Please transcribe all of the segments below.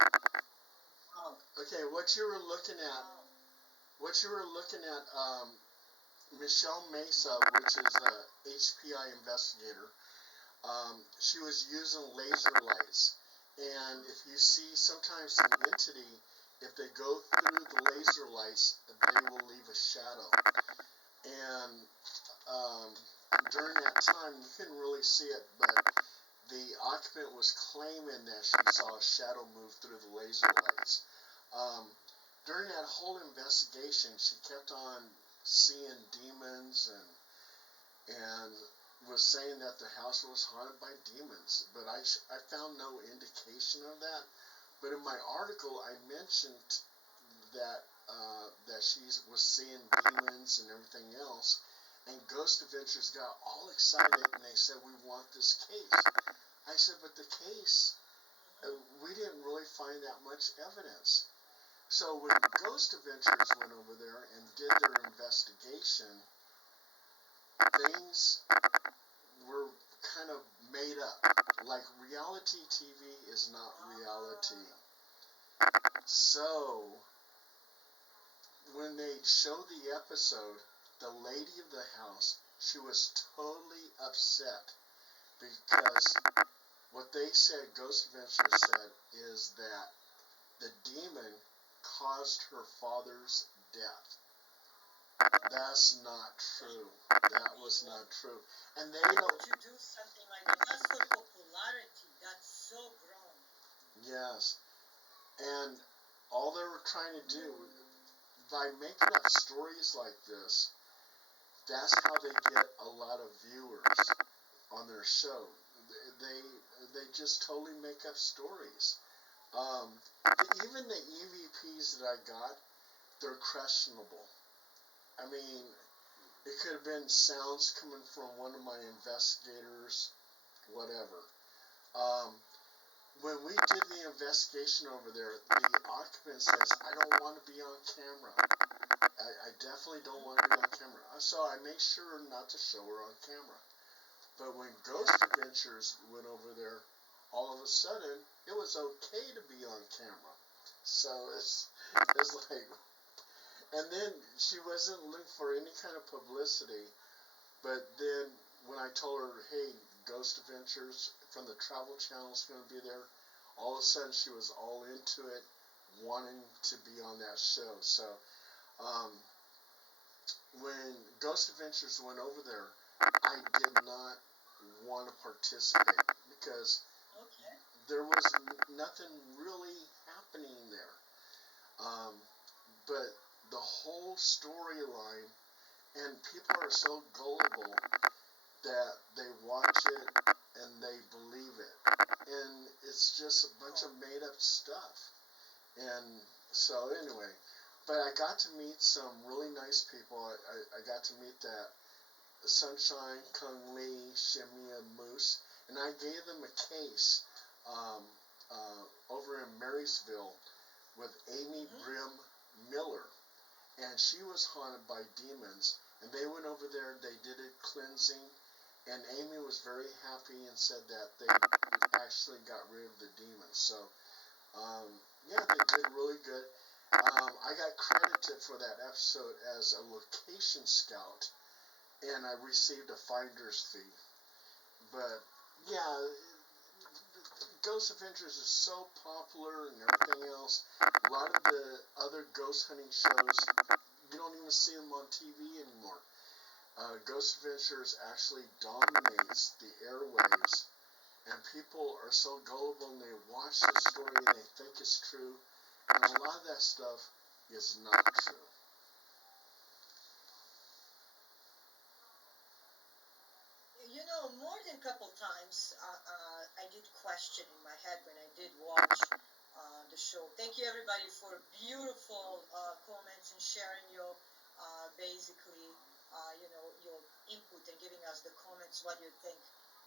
Oh, Okay, what you were looking at, wow. what you were looking at, Michelle Mesa, which is a HPI investigator. She was using laser lights, and if you see sometimes an entity, if they go through the laser lights, they will leave a shadow. And um, during that time, you couldn't really see it, but the occupant was claiming that she saw a shadow move through the laser lights. Um, During that whole investigation, she kept on seeing demons and was saying that the house was haunted by demons, but I found no indication of that. But in my article, I mentioned that she was seeing demons and everything else, and Ghost Adventures got all excited and they said we want this case. I said, but the case, we didn't really find that much evidence. So when Ghost Adventures went over there and did their investigation, things were kind of made up. Like reality TV is not reality. So when they showed the episode, the lady of the house, she was totally upset because what they said, Ghost Adventures said, is that the demon caused her father's death. That's not true. That was not true. And they Why don't. would you do something like that? Just for popularity. That's so grown. Yes. And all they were trying to do, by making up stories like this, that's how they get a lot of viewers on their show. They they just totally make up stories. Um, Even the EVPs that I got, they're questionable. I mean, it could have been sounds coming from one of my investigators, whatever. Um, when we did the investigation over there, the occupant says, I don't want to be on camera. I definitely don't want to be on camera. So I make sure not to show her on camera. But when Ghost Adventures went over there, all of a sudden, it was okay to be on camera. So it's like, and then she wasn't looking for any kind of publicity. But then when I told her, hey, Ghost Adventures from the Travel Channel is going to be there, all of a sudden she was all into it, wanting to be on that show. So um, when Ghost Adventures went over there, I did not want to participate because Okay. there was nothing really happening there. Um, but the whole storyline, and people are so gullible that they watch it and they believe it. And it's just a bunch of Oh, made up stuff. And so, anyway, but I got to meet some really nice people. I got to meet that Sunshine, Kung Lee, Shimmy, and Moose, and I gave them a case um, over in Marysville with Amy mm-hmm. Brim Miller, and she was haunted by demons. And they went over there, they did a cleansing, and Amy was very happy and said that they actually got rid of the demons. So, um, yeah, they did really good. I got credited for that episode as a location scout, and I received a finder's fee. But yeah, Ghost Adventures is so popular and everything else. A lot of the other ghost hunting shows, you don't even see them on TV anymore. Ghost Adventures actually dominates the airwaves, and people are so gullible and they watch the story and they think it's true, and a lot of that stuff is not true. You know, more than a couple times, I did question in my head when I did watch the show. Thank you, everybody, for beautiful comments and sharing your basically, your input and giving us the comments what you think.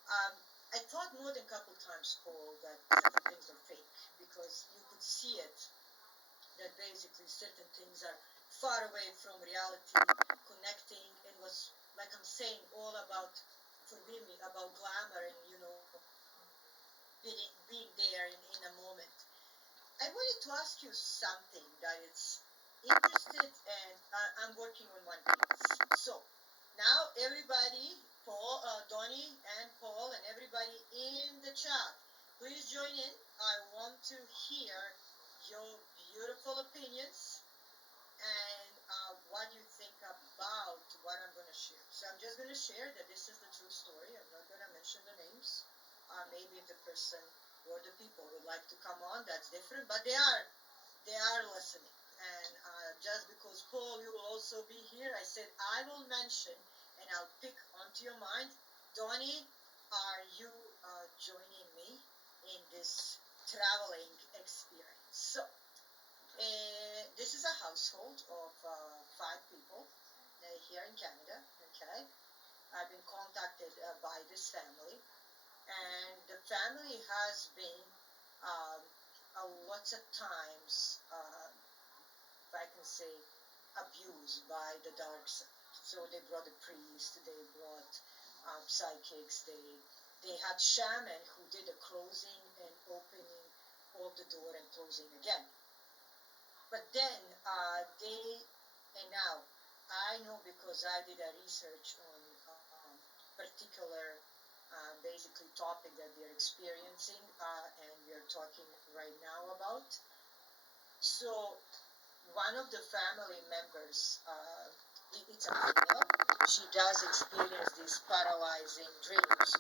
Um, I thought more than a couple times, Paul, that certain things are fake because you could see it that basically certain things are far away from reality, connecting, and was like I'm saying, all about, forgive me, about glamour and being there in a moment. I wanted to ask you something that it's interested, and I'm working on one piece. So now everybody, Paul, Donny, and Paul, and everybody in the chat, please join in. I want to hear your beautiful opinions and what you think about what I'm going to share. So I'm just going to share that this is the true story. I'm not going to mention the names. Maybe if the person or the people would like to come on, that's different. But they are listening. And just because Paul, you will also be here, I said I will mention and I'll pick onto your mind. Donny, are you joining me in this traveling experience? So this is a household of 5 people here in Canada. Okay, I've been contacted by this family, and the family has been um, a lots of times, if I can say, abused by the dark side. So they brought a priest, they brought psychics, they had shaman who did the closing and opening of the door and closing again. But then and now I know because I did a research on particular basically topic that they're experiencing and we're talking right now about. So one of the family members, it's a female, she does experience these paralyzing dreams